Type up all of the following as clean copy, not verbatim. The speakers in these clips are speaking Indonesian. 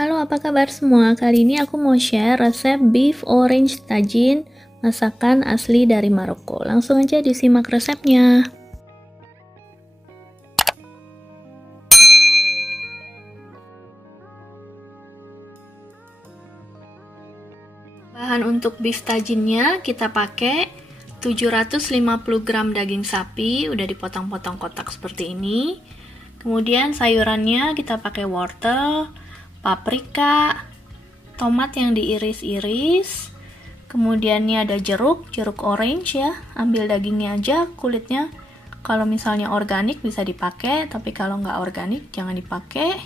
Halo, apa kabar semua? Kali ini aku mau share resep beef orange tajin masakan asli dari Maroko. Langsung aja disimak resepnya. Bahan untuk beef tajinnya kita pakai 750 gram daging sapi, udah dipotong-potong kotak seperti ini. Kemudian sayurannya kita pakai wortel, paprika, tomat yang diiris-iris. Kemudian ini ada jeruk orange ya. Ambil dagingnya aja, kulitnya. Kalau misalnya organik bisa dipakai, tapi kalau nggak organik jangan dipakai.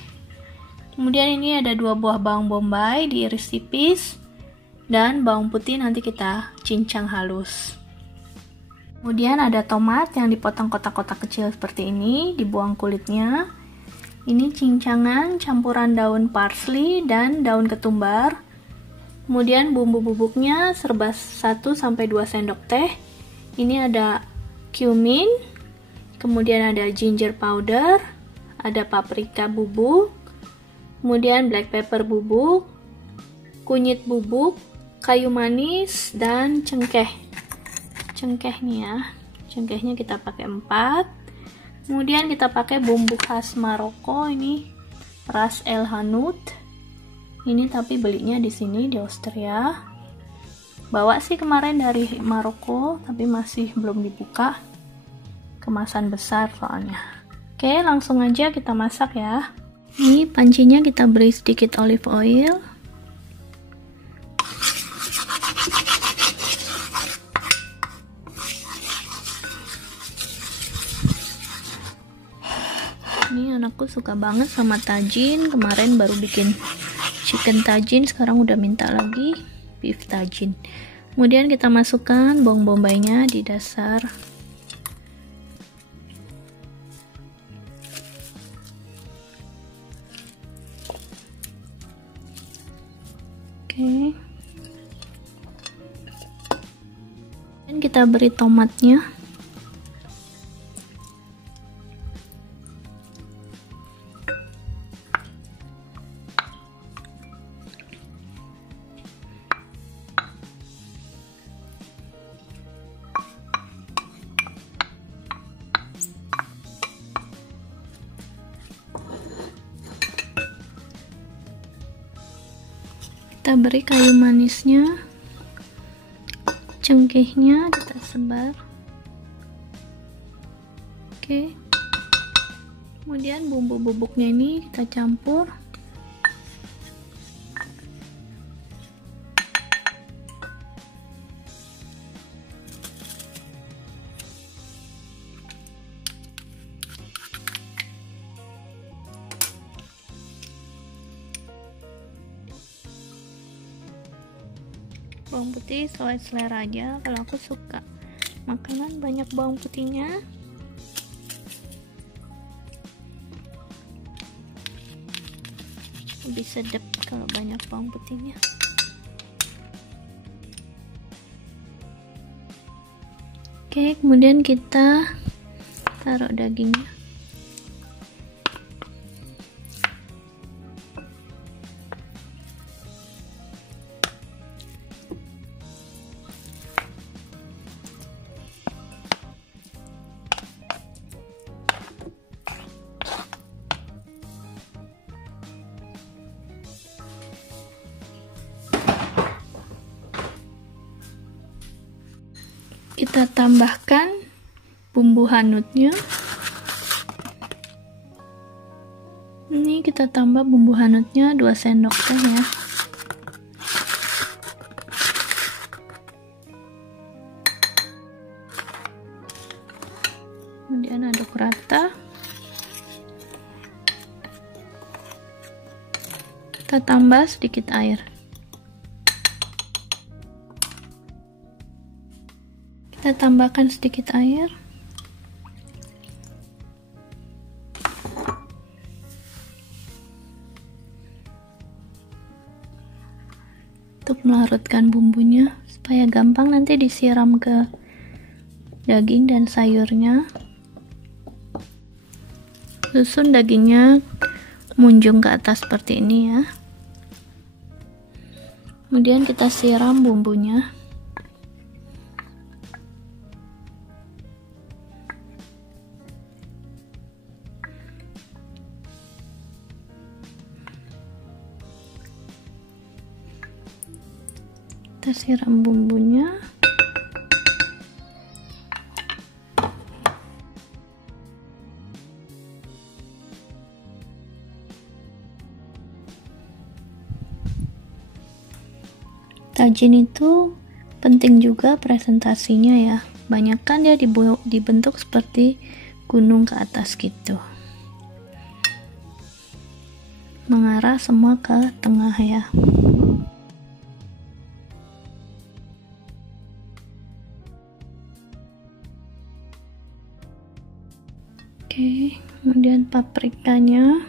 Kemudian ini ada 2 buah bawang bombay diiris tipis, dan bawang putih nanti kita cincang halus. Kemudian ada tomat yang dipotong kotak-kotak kecil seperti ini, dibuang kulitnya. Ini cincangan campuran daun parsley dan daun ketumbar. Kemudian bumbu bubuknya serba 1-2 sendok teh. Ini ada cumin, kemudian ada ginger powder, ada paprika bubuk, kemudian black pepper bubuk, kunyit bubuk, kayu manis, dan cengkeh. Cengkeh nih ya, cengkehnya kita pakai 4. Kemudian kita pakai bumbu khas Maroko, ini Ras El Hanout. Ini tapi belinya di sini di Austria. Bawa sih kemarin dari Maroko, tapi masih belum dibuka. Kemasan besar soalnya. Oke, langsung aja kita masak ya. Ini pancinya kita beri sedikit olive oil. Ini anakku suka banget sama tajin, kemarin baru bikin chicken tajin, sekarang udah minta lagi beef tajin. Kemudian kita masukkan bawang bombaynya di dasar. Oke. Dan kita beri tomatnya. Kita beri kayu manisnya, cengkehnya kita sebar. Oke. Kemudian bumbu bubuknya ini kita campur. Bawang putih sesuai selera aja, kalau aku suka makanan banyak bawang putihnya. Lebih sedap kalau banyak bawang putihnya. Oke, kemudian kita taruh dagingnya. Kita tambahkan bumbu hanutnya. Ini kita tambah bumbu hanutnya 2 sendok teh ya. Kemudian aduk rata. Kita tambah sedikit air. Kita tambahkan sedikit air. Untuk melarutkan bumbunya supaya gampang nanti disiram ke daging dan sayurnya. Susun dagingnya munjung ke atas seperti ini ya. Kemudian kita siram bumbunya. Kita siram bumbunya. Tajin itu penting juga presentasinya ya. Banyak kan dia dibentuk seperti gunung ke atas gitu. Mengarah semua ke tengah ya. Oke, kemudian paprikanya.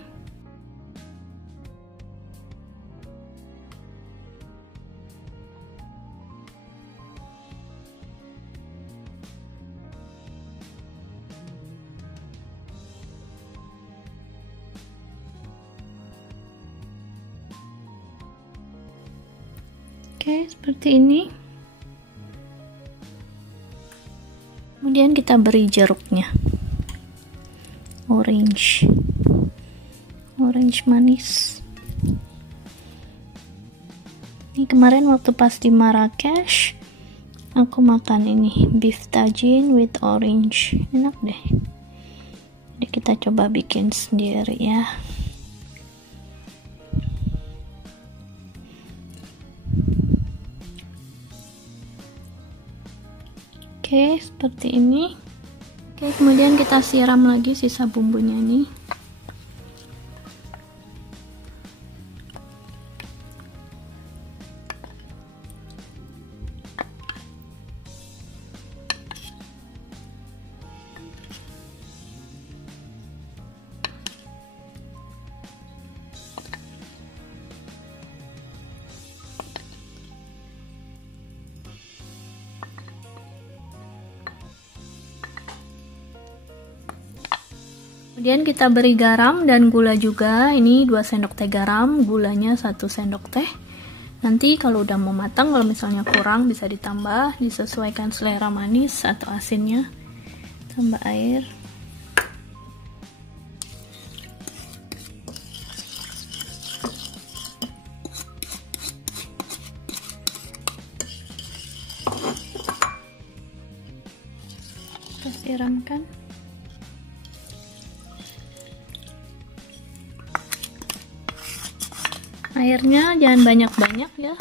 Oke, seperti ini. Kemudian kita beri jeruknya. Orange manis. Ini kemarin waktu pas di Marrakesh, aku makan ini beef tajin with orange. Enak deh. Jadi kita coba bikin sendiri ya. Oke, seperti ini. Oke, kemudian kita siram lagi sisa bumbunya nih. Kemudian kita beri garam dan gula juga. Ini 2 sendok teh garam, gulanya 1 sendok teh. Nanti kalau udah mau matang, kalau misalnya kurang bisa ditambah, disesuaikan selera manis atau asinnya. Tambah air. Kita siramkan. Airnya jangan banyak-banyak ya.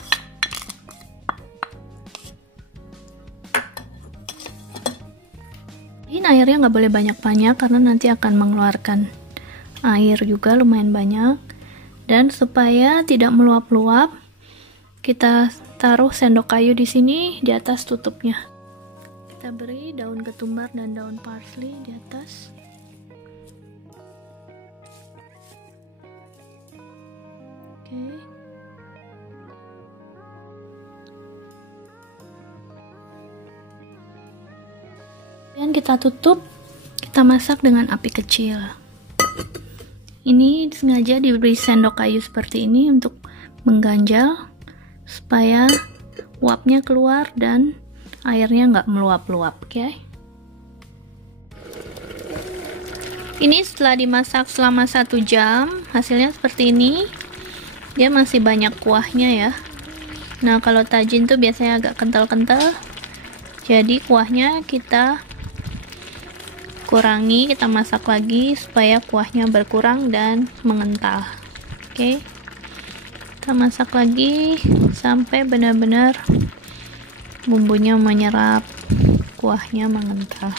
Ini airnya nggak boleh banyak-banyak karena nanti akan mengeluarkan air juga lumayan banyak. Dan supaya tidak meluap-luap, kita taruh sendok kayu di sini di atas tutupnya. Kita beri daun ketumbar dan daun parsley di atas. Oke. Dan kita tutup, kita masak dengan api kecil. Ini sengaja diberi sendok kayu seperti ini untuk mengganjal supaya uapnya keluar dan airnya nggak meluap-luap, oke? Ini setelah dimasak selama 1 jam, hasilnya seperti ini. Dia masih banyak kuahnya ya. Nah, kalau tajin tuh biasanya agak kental-kental. Jadi kuahnya kita kurangi, kita masak lagi supaya kuahnya berkurang dan mengental. Oke. Kita masak lagi sampai benar-benar bumbunya menyerap, kuahnya mengental.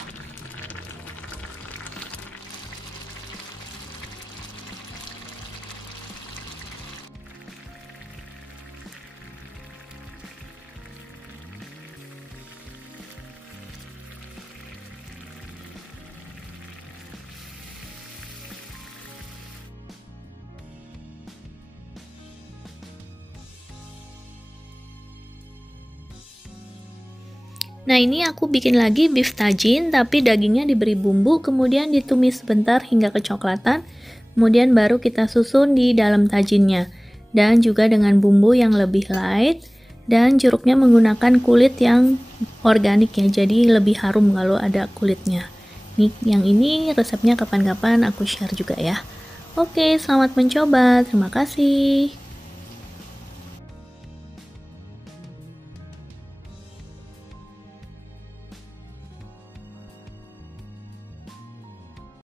Nah, ini aku bikin lagi beef tajin, tapi dagingnya diberi bumbu, kemudian ditumis sebentar hingga kecoklatan, Kemudian baru kita susun di dalam tajinnya. Dan juga dengan bumbu yang lebih light, dan jeruknya menggunakan kulit yang organik ya, jadi lebih harum kalau ada kulitnya. Nih, yang ini resepnya kapan-kapan aku share juga ya. Oke, selamat mencoba. Terima kasih.